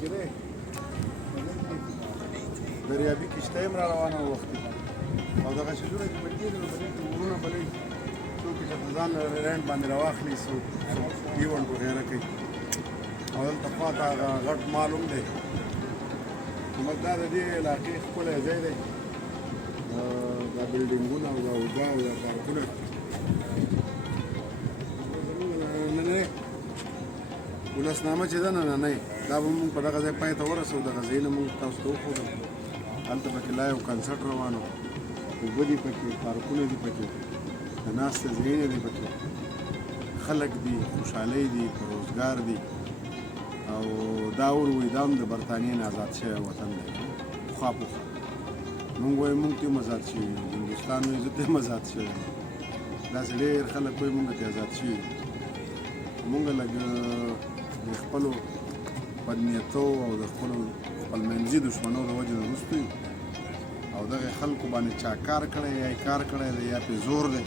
کې دی دریابي کښتۍ هم را روانه وختي او دغه شیزونه چې بلې دي نو بلې کې ورونه بلې څوک چې د ځان رینډ باندې راواخلي څوک ایونټ وغیره کوي او دلته خواته هغه غټ مال هم دی کومک دا د دې علاقې ښکلی ځای دی دا بلډینګونه او دا اوبه او دا پارکونه نننی ولسنامه چې ده نننی دا به مونږ په دغه ځای پای ته ورسوو دغه ځایونه مونږ تاسو ته وښودل هلته پکې لا یو کنسرټ روان و اوبه دي پکې پارکونه دي پکې د ناستې ځایونه دي پکې خلک دي خوشحالۍ دي روزګار دي او دا وروي دا هم د برطانیې نه آزاد شوی وطن دی پخوا پخوا مونږ وایو مونږ ته هم آزاد شوي یو هندوستان وایي زه ته هم آزاد شوی یم داسې ډېر خلک وایي مونږ ته آزاد شوي مونږ لږ د خپلو بدنیتو او د خپلو خپلمنځي دښمنو د وجې نه وروسته یو او دغه خلکو باندې چا کار کړی یا کار کړی دی یا پې زور دی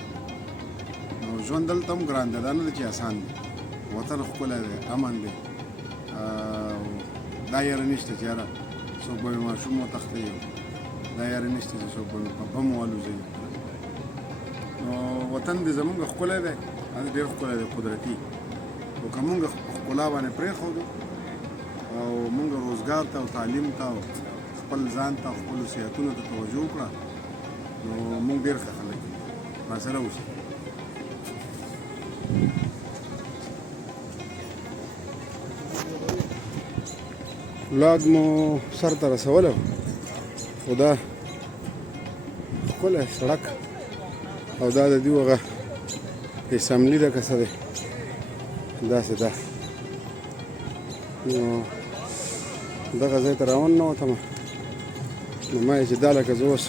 نو ژوند دلته هم ګران دی دا نه دی چې اسان دی وطن ښکلی دی امن دی دا یاره نشته چې یاره څوک به مې ماشوم وتښتوي دا یاره نشته چې څوک به مې په بم والوځوي نو وطن دې زمونږ ښکلی دی ډېر ښکلی دی قدرتي خو که مونږ ښکلا باندې پرېښودو او مونږ روزګار ته او تعلیم ته او خپل ځان ته او خپلو صحتونو ته توجه وکړه نو مونږ ډېر ښه خلک یو راسره اوسئ ولاګ مو سر ته رسولی و خو دا ښکلی سړک او دا د دوی هغه اسمبلي ده که څه دی داسې ده نو دغه ځای ته راون نه وتم نو ما یې چې دا لکه زه اوس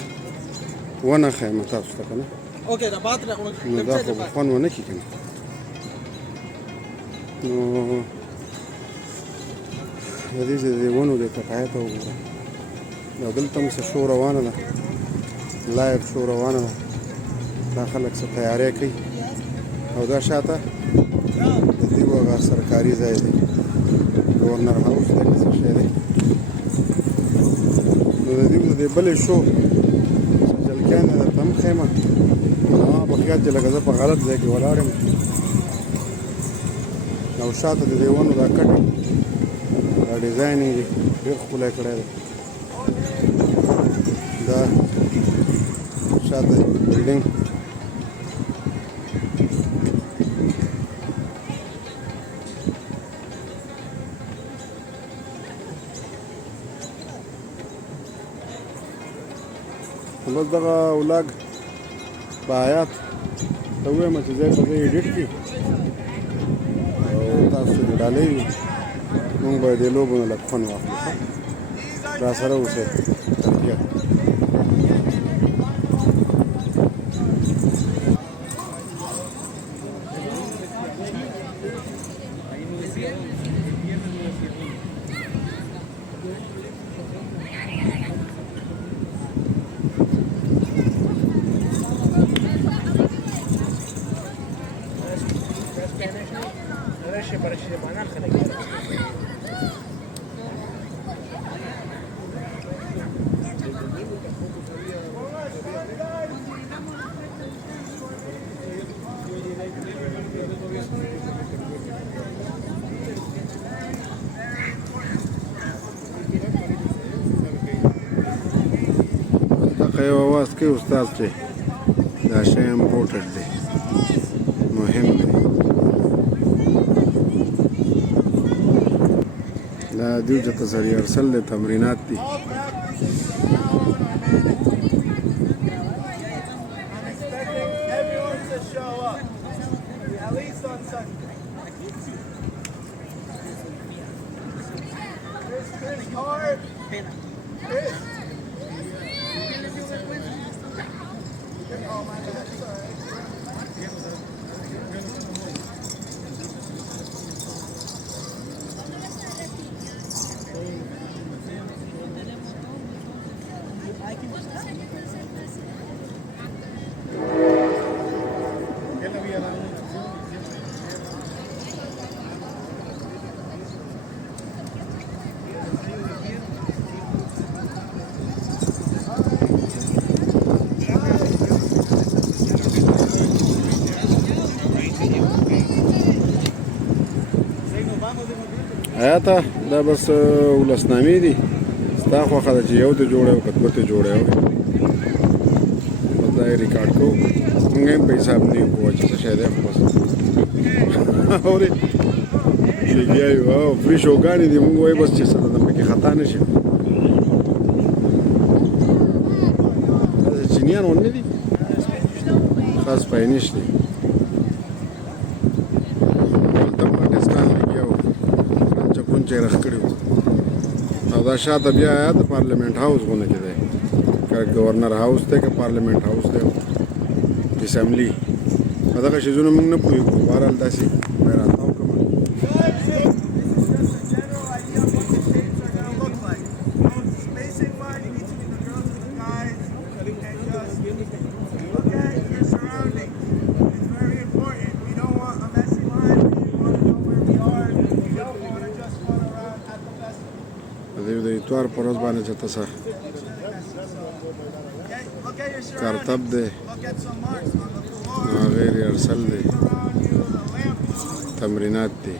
ونه ښیم تاسو ته که نه نو دا خو به خوند ونه کړي که نه نو د دې د ونو د تقاعد ته وګوره او دلته هم څه شو روانه ده لایف شو روانه ده دا خلک څه تیاری کوي او دا شاته د دې هغه سرکاري ځای دی گورنر هاوس دی که څه شی دی نو د دې د بلې شو جلکیان دی درته هم ښیم ما په خیال چې لکه زه په غلط ځای کې ولاړ یم او شاته د دې ونو دا کټ دا ډیزاین یې ډېر ښکلی کړی دی دا شاته بلډینګ بس دغه ولاګ په حیات ته ووایم چې ځای په ځای ایډیټ کړي او تاسو چې ډالۍ وي مونږ به دې لوبو نه لږ خوند واخلو راسره اوسئ ترکیه یو اواز کوي استاد چې دا شی امپورټډ دی مهم دی دا دوی چې تصري ارسل دی تمرینات دي حیاته دا بس ولسنامې دي ستا خوښه ده چې یو ته جوړی او که دوه ته جوړی بس دا یې ریکارډ کوو مونږ هم په حساب نه یو کوه چې څه شی دی خو بس اورې شګیا یو او فري شوګانې دي مونږ وایو بس چې څه ده پکې خطا نه شي داسې چینیان ونه دي خاص پاینیش دي چې رخ کړي وو او دا شاته بیا د پارلیمنت هاوس غونه کې دی که گورنر هاوس دی که پارلیمنت هاوس دی اسمبلی په دغه شیزونه موږ نه پوهېږو بهرحال داسې وایي راتاو کومه د اتوار په ورځ باندې چې تاسو کارتب دی هغه ریهرسل دی تمرینات دي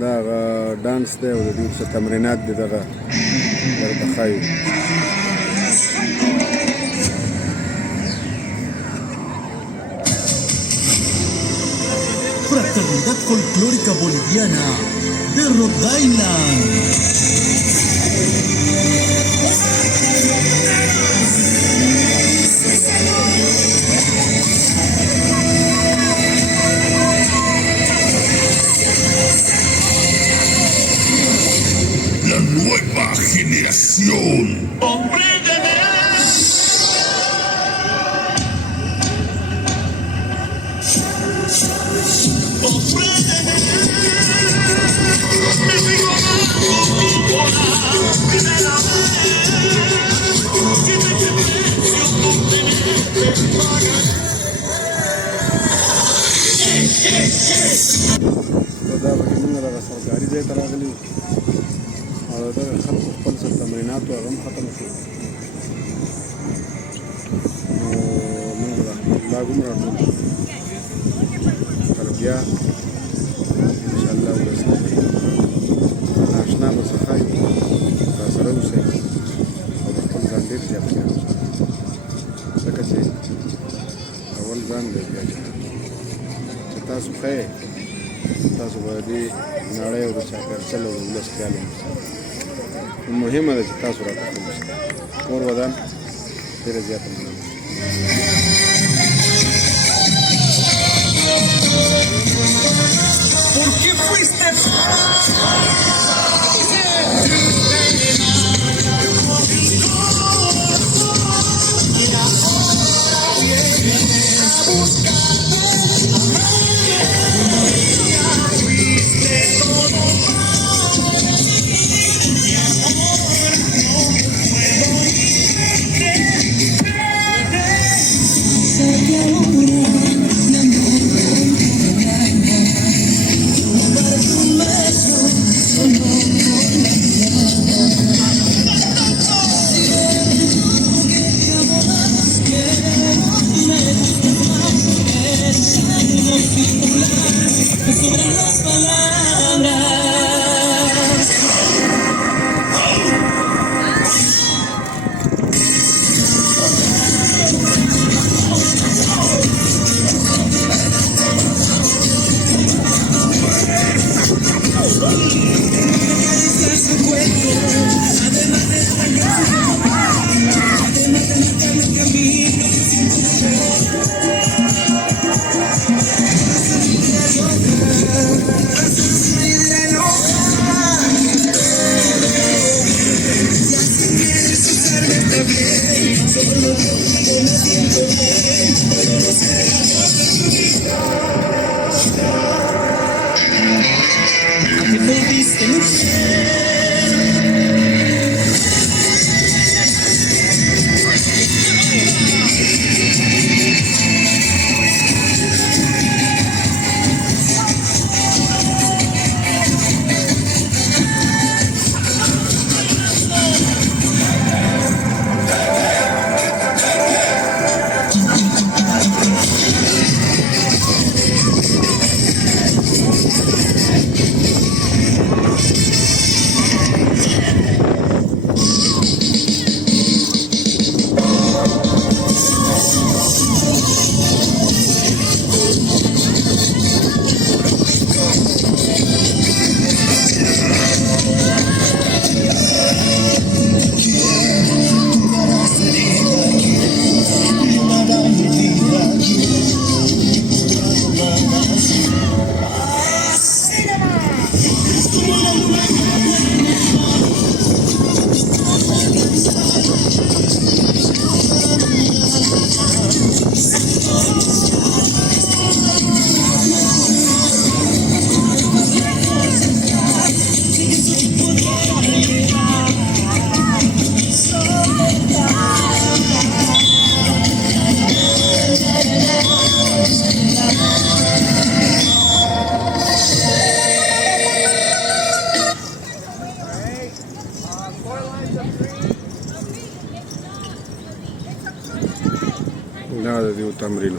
دا ډانس دی او د دې څه تمرینات دي دغه درته ښایو Fraternidad Folclórica Boliviana de Rhode Island. La nueva generación. دا پکې موږ دغه سرکاري ځای ته راغلي او د دغه خلکو خپل څه تمرینات و هغه هم ختم شو نو موږ د لاګ هم راټول شو تر بیا انشاءالله ولسنه ناشنا به څه ښایي راسره اوسئ او د خپل ځان ډېر زیات خیال وساتئ ځکه چې اول ځان دی بیا چې تاسو ښه تاسو به دې نړۍ او د چاپېریال او د ولس خیال وساتئ مهمه ده چې تاسو راته ښه اوسئ کور ودان ډېره زیاته مننه ¿Por qué fuiste? Nada de un tambrino.